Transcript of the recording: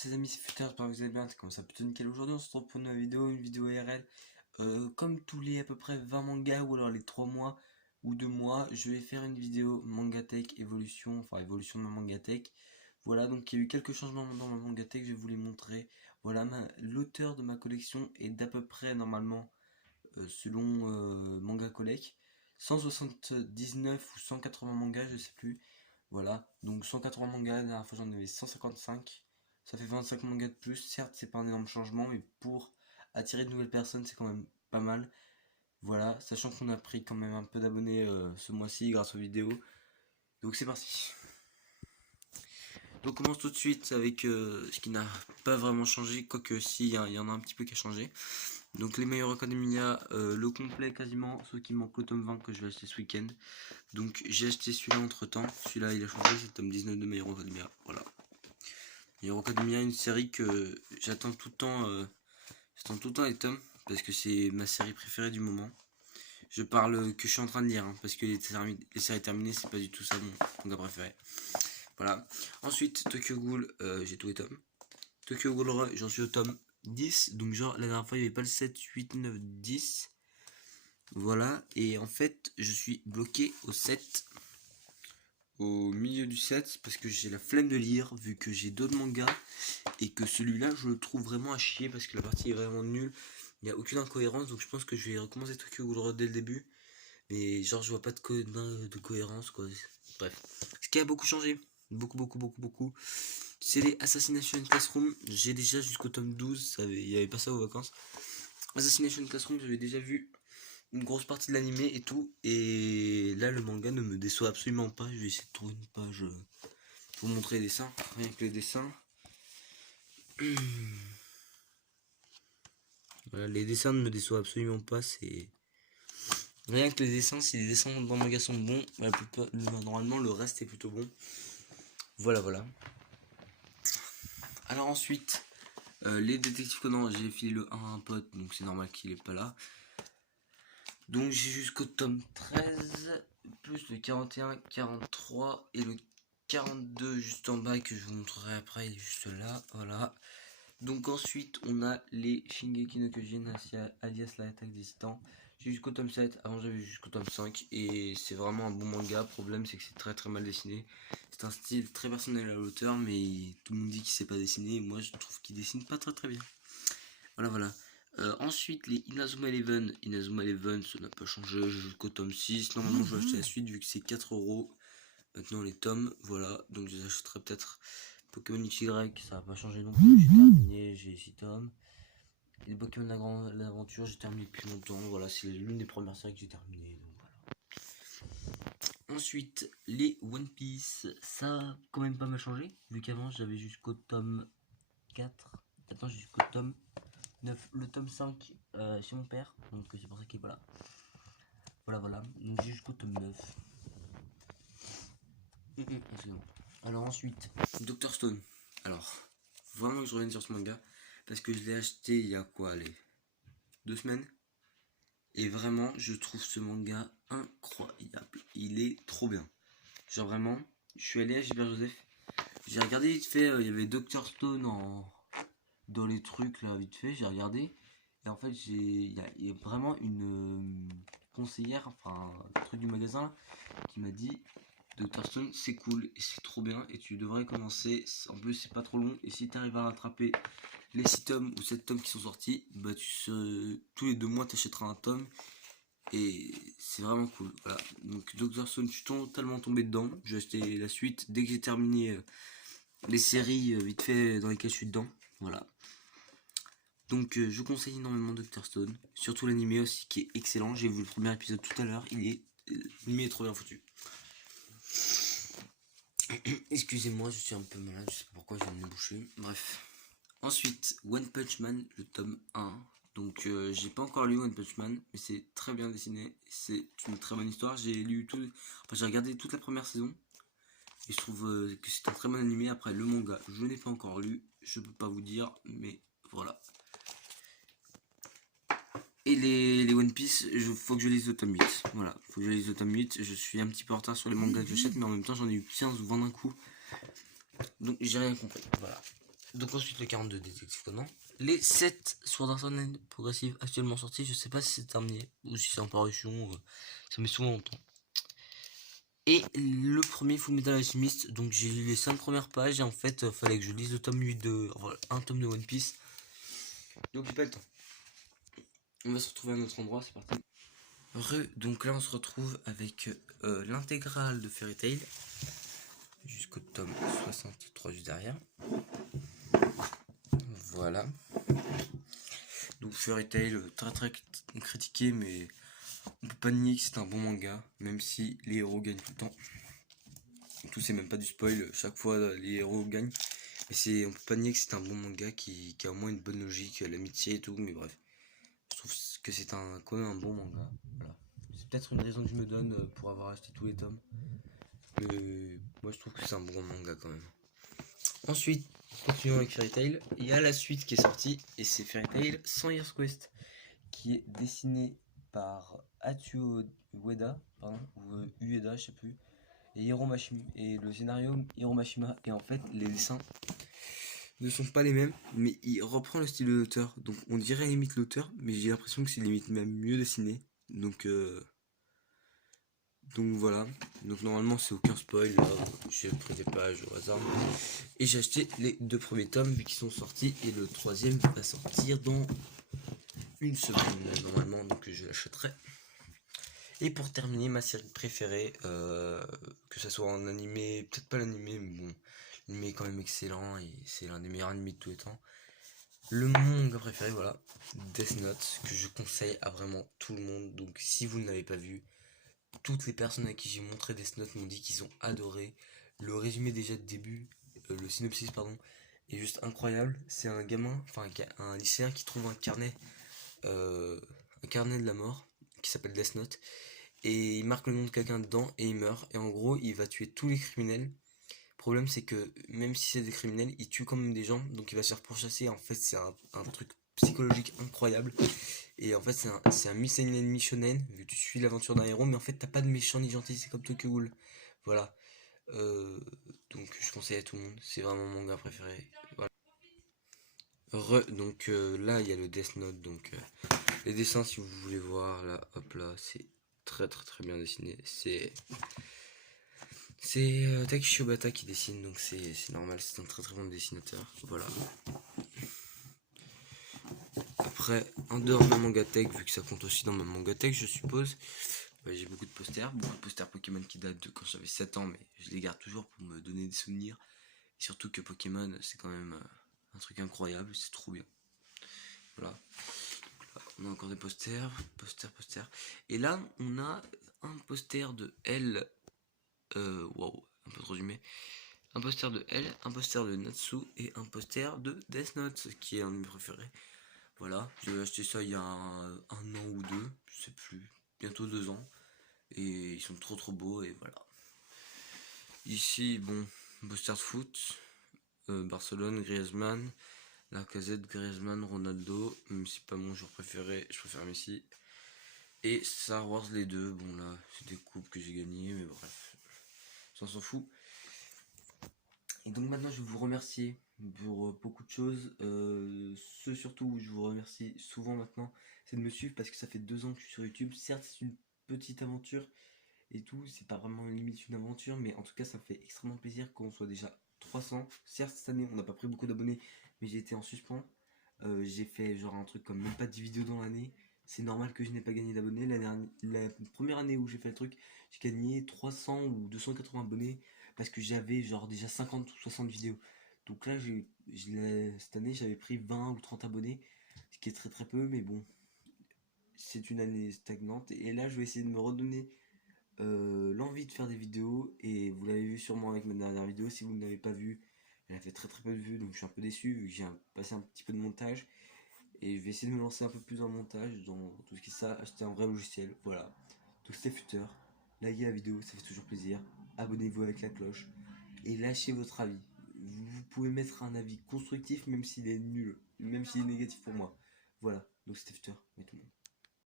tous les amis, c'est Futter, j'espère que vous allez bien, c'est comme ça plutôt nickel. Aujourd'hui on se retrouve pour une vidéo IRL. Comme tous les à peu près 20 mangas ou alors les 3 mois ou 2 mois, je vais faire une vidéo Mangatech évolution, enfin évolution de ma Mangatech. Voilà, donc il y a eu quelques changements dans ma Mangatech, je vais vous les montrer. Voilà, l'auteur de ma collection est d'à peu près normalement, selon Manga Collect, 179 ou 180 mangas, je sais plus. Voilà, donc 180 mangas, la dernière fois j'en avais 155. Ça fait 25 mangas de plus. Certes, c'est pas un énorme changement, mais pour attirer de nouvelles personnes, c'est quand même pas mal. Voilà, sachant qu'on a pris quand même un peu d'abonnés ce mois-ci grâce aux vidéos. Donc c'est parti. Donc on commence tout de suite avec ce qui n'a pas vraiment changé, quoique si, il y en a un petit peu qui a changé. Donc les My Hero Academia, le complet quasiment, sauf qu'il manque le tome 20 que je vais acheter ce week-end. Donc j'ai acheté celui-là entre temps, celui-là il a changé, c'est le tome 19 de My Hero Academia, voilà. My Hero Academia, une série que j'attends tout le temps les tomes, parce que c'est ma série préférée du moment. Je parle que je suis en train de lire, hein, parce que les séries terminées, c'est pas du tout ça mon manga préféré. Voilà. Ensuite, Tokyo Ghoul, j'ai tous les tomes. Tokyo Ghoul, j'en suis au tome 10, donc genre la dernière fois il n'y avait pas le 7, 8, 9, 10. Voilà, et en fait je suis bloqué au 7, au milieu du 7, parce que j'ai la flemme de lire, vu que j'ai d'autres mangas, et que celui-là je le trouve vraiment à chier, parce que la partie est vraiment nulle, il n'y a aucune incohérence, donc je pense que je vais recommencer Tokyo Ghoul dès le début, mais genre je vois pas de cohérence quoi. Bref, ce qui a beaucoup changé, beaucoup, c'est les Assassination Classroom. J'ai déjà jusqu'au tome 12, il n'y avait pas ça aux vacances. Assassination Classroom, j'avais déjà vu une grosse partie de l'animé et tout, et là le manga ne me déçoit absolument pas. Je vais essayer de trouver une page pour vous montrer les dessins, rien que les dessins. Voilà, les dessins ne me déçoivent absolument pas, c'est rien que les dessins. Si les dessins dans le manga sont bons, normalement le reste est plutôt bon. Voilà. Alors ensuite, les détectives Conan, j'ai filé le 1 à un pote, donc c'est normal qu'il est pas là. Donc j'ai jusqu'au tome 13, plus le 41, 43 et le 42 juste en bas que je vous montrerai après, il est juste là, voilà. Donc ensuite on a les Shingeki no Kyojin, alias l'attaque des titans. J'ai jusqu'au tome 7, avant j'avais jusqu'au tome 5 et c'est vraiment un bon manga. Le problème c'est que c'est très mal dessiné. C'est un style très personnel à l'auteur, mais tout le monde dit qu'il sait pas dessiner et moi je trouve qu'il dessine pas très bien. Voilà. Ensuite les Inazuma Eleven, ça n'a pas changé, jusqu'au tome 6. Normalement je vais acheter la suite vu que c'est 4€. Maintenant les tomes, voilà, donc je les achèterai peut-être. Pokémon XY, ça n'a pas changé non plus, j'ai terminé, j'ai 6 tomes. Et les Pokémon l'aventure, j'ai terminé depuis longtemps, voilà, c'est l'une des premières séries que j'ai terminé, donc voilà. Ensuite, les One Piece, ça a quand même pas mal changé, vu qu'avant j'avais jusqu'au tome 4, maintenant j'ai jusqu'au tome 9, le tome 5 chez mon père, donc c'est pour ça qu'il est pas là. Voilà, donc j'ai jusqu'au tome 9. Alors ensuite, Dr Stone. Alors, vraiment que je revienne sur ce manga, parce que je l'ai acheté il y a quoi, allez, 2 semaines. Et vraiment, je trouve ce manga incroyable. Il est trop bien. Genre vraiment, je suis allé à Gilbert Joseph. J'ai regardé vite fait, il y avait Dr Stone dans les trucs là, vite fait, j'ai regardé. Et en fait, il y a vraiment une conseillère, enfin, le truc du magasin là, qui m'a dit Dr Stone c'est cool et c'est trop bien et tu devrais commencer. En plus, c'est pas trop long. Et si tu arrives à rattraper les 6 tomes ou 7 tomes qui sont sortis, bah tous les 2 mois t'achèteras un tome. Et c'est vraiment cool. Voilà. Donc Dr Stone, je suis totalement tombé dedans. J'ai acheté la suite dès que j'ai terminé les séries vite fait dans lesquelles je suis dedans. Voilà. Donc je vous conseille énormément Dr Stone, surtout l'animé aussi qui est excellent. J'ai vu le premier épisode tout à l'heure, l'animé est trop bien foutu. Excusez-moi, je suis un peu malade, je sais pas pourquoi j'ai le nez bouché. Bref. Ensuite, One Punch Man, le tome 1. Donc j'ai pas encore lu One Punch Man, mais c'est très bien dessiné. C'est une très bonne histoire. J'ai regardé toute la première saison. Et je trouve que c'est un très bon animé. Après le manga, je n'ai pas encore lu. Je peux pas vous dire, mais voilà. Et les One Piece, faut que je lise le tome 8. Voilà, faut que je lise le tome 8. Je suis un petit peu en retard sur les mangas que j'achète, mais en même temps j'en ai eu 15 ou 20 d'un coup. Donc j'ai rien compris. Voilà. Donc ensuite le 42 Détective Conan. Les 7 Sword Art Online progressives actuellement sorties, je sais pas si c'est terminé ou si c'est en parution, ça met souvent longtemps. Et le premier Full Metal Alchemist, donc j'ai lu les 5 premières pages et en fait fallait que je lise le tome 8 de, enfin, un tome de One Piece. Donc j'ai pas le temps. On va se retrouver à un autre endroit, c'est parti. Donc là on se retrouve avec l'intégrale de Fairy Tail jusqu'au tome 63 juste derrière. Voilà. Donc Fairy Tail très très critiqué, mais on peut pas nier que c'est un bon manga, même si les héros gagnent tout le temps. Tout c'est même pas du spoil, chaque fois les héros gagnent. Mais on peut pas nier que c'est un bon manga qui a au moins une bonne logique, l'amitié et tout, mais bref. Je trouve que c'est quand même un bon manga. Voilà. C'est peut-être une raison que je me donne pour avoir acheté tous les tomes. Mais moi je trouve que c'est un bon manga quand même. Ensuite, continuons avec Fairy Tail. Il y a la suite qui est sortie, et c'est Fairy Tail 100 Years Quest, qui est dessiné par Atsuo Ueda, ou Ueda, je sais plus, et Hiro Mashima, et le scénario Hiro Mashima, et en fait les dessins ne sont pas les mêmes, mais il reprend le style de l'auteur, donc on dirait limite l'auteur, mais j'ai l'impression que c'est limite même mieux dessiné, donc voilà, donc normalement c'est aucun spoil, là j'ai pris des pages au hasard, et j'ai acheté les 2 premiers tomes vu qu'ils sont sortis, et le 3e va sortir dans une semaine normalement, donc je l'achèterai. Et pour terminer, ma série préférée, que ce soit en animé, peut-être pas l'animé, mais bon, l'animé est quand même excellent et c'est l'un des meilleurs animés de tous les temps. Le manga préféré, voilà, Death Note, que je conseille à vraiment tout le monde. Donc si vous ne l'avez pas vu, toutes les personnes à qui j'ai montré Death Note m'ont dit qu'ils ont adoré. Le résumé déjà de début, le synopsis pardon, est juste incroyable. C'est un gamin, enfin un lycéen qui trouve un carnet de la mort qui s'appelle Death Note, et il marque le nom de quelqu'un dedans et il meurt, et en gros il va tuer tous les criminels. Le problème c'est que même si c'est des criminels, il tue quand même des gens, donc il va se faire pourchasser. En fait c'est un truc psychologique incroyable, et en fait c'est un mi shonen, vu que tu suis l'aventure d'un héros, mais en fait t'as pas de méchant ni gentil, c'est comme Tokyo Ghoul. Voilà. Euh, donc je conseille à tout le monde, c'est vraiment mon manga préféré. Voilà. Donc là il y a le Death Note, donc les dessins si vous voulez voir, là hop là, c'est très très très bien dessiné. C'est Takeshi Obata qui dessine, donc c'est normal, c'est un très très bon dessinateur. Voilà. Après, en dehors de ma mangatech, vu que ça compte aussi dans ma mangatech, je suppose, j'ai beaucoup de posters Pokémon qui datent de quand j'avais 7 ans, mais je les garde toujours pour me donner des souvenirs. Et surtout que Pokémon, c'est quand même un truc incroyable, c'est trop bien. Voilà. Là, on a encore des posters. Et là, on a un poster de L. Wow, un peu trop zoomé. Un poster de L, un poster de Natsu et un poster de Death Note, qui est un de mes préférés. Voilà, j'ai acheté ça il y a un an ou deux, je sais plus, bientôt 2 ans. Et ils sont trop trop beaux, et voilà. Ici, bon, poster de foot, Barcelone, Griezmann, Lacazette, Griezmann, Ronaldo, même si pas mon joueur préféré, je préfère Messi. Et Star Wars les deux, bon là, c'est des coupes que j'ai gagnées, mais bref, ça s'en fout. Et donc maintenant je vais vous remercier pour beaucoup de choses. Ce surtout où je vous remercie souvent maintenant, c'est de me suivre parce que ça fait 2 ans que je suis sur YouTube. Certes c'est une petite aventure et tout, c'est pas vraiment limite une aventure, mais en tout cas ça me fait extrêmement plaisir qu'on soit déjà 300. Certes cette année on n'a pas pris beaucoup d'abonnés, mais j'ai été en suspens. J'ai fait genre un truc comme même pas 10 vidéos dans l'année. C'est normal que je n'ai pas gagné d'abonnés. La première année où j'ai fait le truc, j'ai gagné 300 ou 280 abonnés parce que j'avais genre déjà 50 ou 60 vidéos. Donc là, cette année, j'avais pris 20 ou 30 abonnés, ce qui est très très peu, mais bon, c'est une année stagnante. Et là, je vais essayer de me redonner l'envie de faire des vidéos. Et vous l'avez vu sûrement avec ma dernière vidéo. Si vous ne l'avez pas vue, elle a fait très très peu de vues, donc je suis un peu déçu vu que j'ai passé un petit peu de montage. Et je vais essayer de me lancer un peu plus dans le montage, dans tout ce qui est ça, acheter un vrai logiciel, voilà. Donc c'était Futur, likez la vidéo, ça fait toujours plaisir, abonnez-vous avec la cloche, et lâchez votre avis. Vous pouvez mettre un avis constructif même s'il est nul, même s'il est négatif pour moi. Voilà, donc c'était Futur, mais tout le monde.